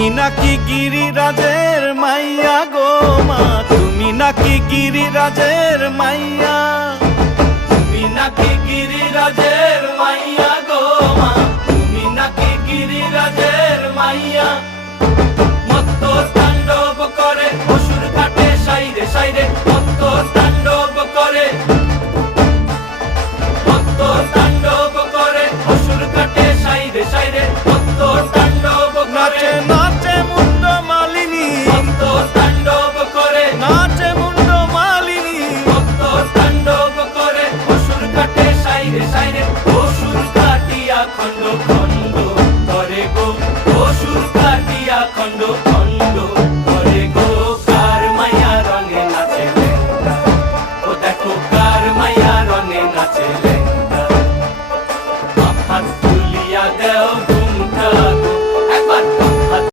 তুমি নাকি গিরিরাজের মাইয়া গো মা, তুমি নাকি গিরিরাজের মাইয়া, তুমি নাকি গিরিরাজের মাইয়া গো মা, তুমি নাকি গিরিরাজের মাইয়া। মত্ত তাণ্ডব করে অসুর ঘাটে সাইরে সাইরে, মত্ত তাণ্ডব করে